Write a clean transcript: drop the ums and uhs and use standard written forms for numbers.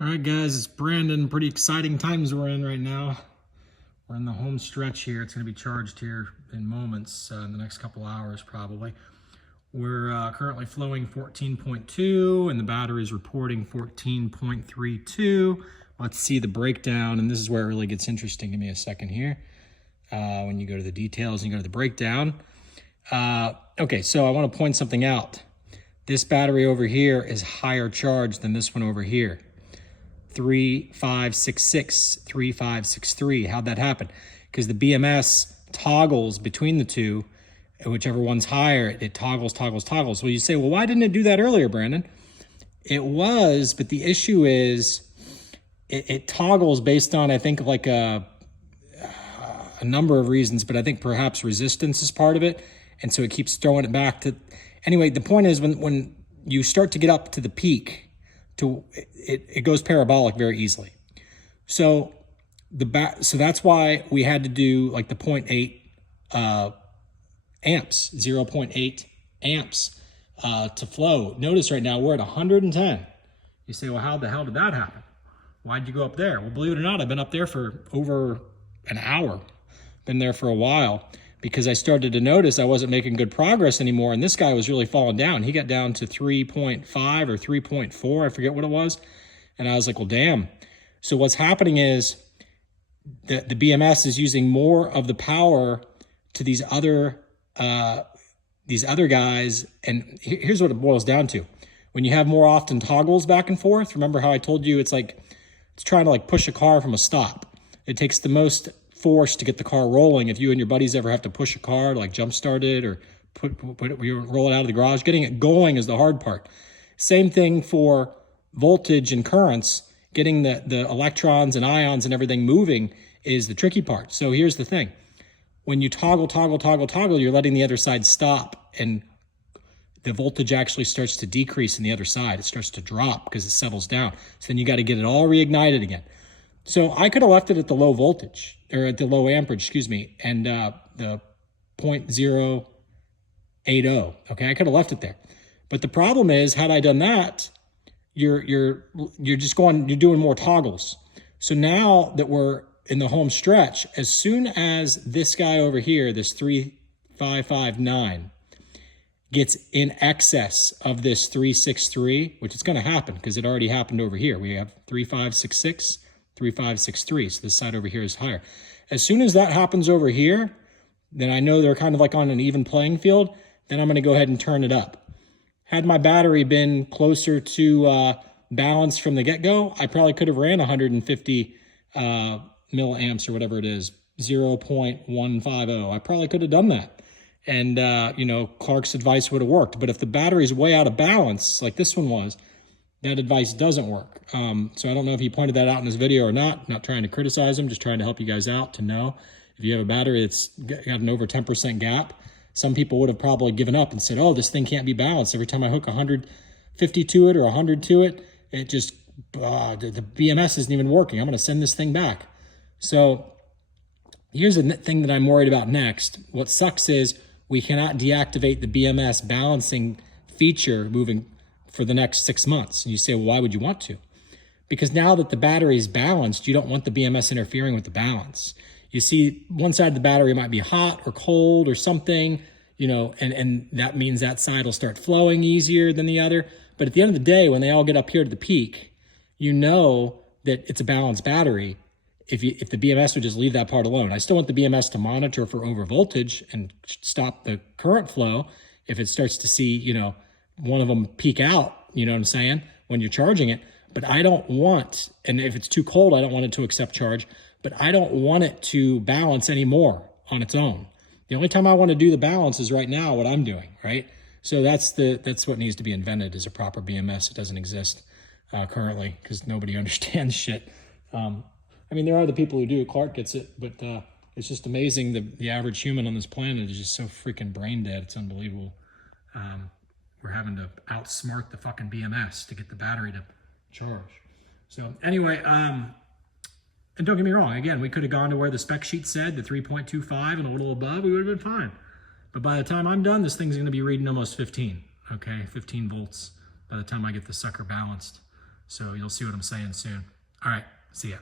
All right, guys, it's Brandon. Pretty exciting times we're in right now. We're in the home stretch here. It's going to be charged here in moments, in the next couple hours probably. We're currently flowing 14.2 and the battery is reporting 14.32. Let's see the breakdown, and this is where it really gets interesting. Give me a second here. When you go to the details and you go to the breakdown. Okay, so I want to point something out. This battery over here is higher charged than this one over here. 3566, 3563. How'd that happen? Because the BMS toggles between the two, and whichever one's higher, it toggles. Well, you say, well, why didn't it do that earlier, Brandon? It was, but the issue is it toggles based on, I think, like a number of reasons, but I think perhaps resistance is part of it. And so it keeps throwing it back to, anyway, the point is when you start to get up to the peak, it goes parabolic very easily. So that's why we had to do like the 0.8 amps, 0.8 amps to flow. Notice right now we're at 110. You say, well, how the hell did that happen? Why'd you go up there? Well, believe it or not, I've been up there for over an hour. Been there for a while because I started to notice I wasn't making good progress anymore, and this guy was really falling down. He got down to 3.5 or 3.4, I forget what it was, and I was like, well, damn. So what's happening is the BMS is using more of the power to these other guys, and here's what it boils down to. When you have more often toggles back and forth, remember how I told you it's like it's trying to like push a car from a stop. It takes the most force to get the car rolling. If you and your buddies ever have to push a car to like jump start it or roll it out of the garage, getting it going is the hard part. Same thing for voltage and currents. Getting the electrons and ions and everything moving is the tricky part. So here's the thing. When you toggle, you're letting the other side stop, and the voltage actually starts to decrease in the other side. It starts to drop because it settles down. So then you got to get it all reignited again. So I could have left it at the low voltage, or at the low amperage, excuse me, and the 0.080, okay? I could have left it there. But the problem is, had I done that, you're just going, you're doing more toggles. So now that we're in the home stretch, as soon as this guy over here, this 3559, gets in excess of this 363, which is going to happen because it already happened over here. We have 3566, 3563. So this side over here is higher. As soon as that happens over here, then I know they're kind of like on an even playing field. Then I'm going to go ahead and turn it up. Had my battery been closer to balance from the get-go, I probably could have ran 150 milliamps or whatever it is, 0.150. I probably could have done that. And, you know, Clark's advice would have worked. But if the battery's way out of balance, like this one was, that advice doesn't work. So I don't know if he pointed that out in his video or not. Not trying to criticize him, just trying to help you guys out to know. If you have a battery that's got an over 10% gap, some people would have probably given up and said, oh, this thing can't be balanced. Every time I hook 150 to it or 100 to it, it just, the BMS isn't even working. I'm going to send this thing back. So here's the thing that I'm worried about next. What sucks is we cannot deactivate the BMS balancing feature moving for the next 6 months. And you say, well, why would you want to? Because now that the battery is balanced, you don't want the BMS interfering with the balance. You see, one side of the battery might be hot or cold or something, you know, and that means that side will start flowing easier than the other. But at the end of the day, when they all get up here to the peak, you know that it's a balanced battery if the BMS would just leave that part alone. I still want the BMS to monitor for over voltage and stop the current flow if it starts to see, you know, one of them peak out, you know what I'm saying, when you're charging it. But I don't want, and if it's too cold, I don't want it to accept charge, but I don't want it to balance anymore on its own. The only time I want to do the balance is right now, what I'm doing, right? So that's what needs to be invented, is a proper BMS. It doesn't exist currently because nobody understands shit. I mean, there are the people who do. Clark gets it, but it's just amazing. The average human on this planet is just so freaking brain dead. It's unbelievable. We're having to outsmart the fucking BMS to get the battery to charge. So anyway, and don't get me wrong, again, we could have gone to where the spec sheet said, the 3.25 and a little above, we would have been fine. But by the time I'm done, this thing's going to be reading almost 15, okay, 15 volts by the time I get the sucker balanced. So you'll see what I'm saying soon. All right, see ya.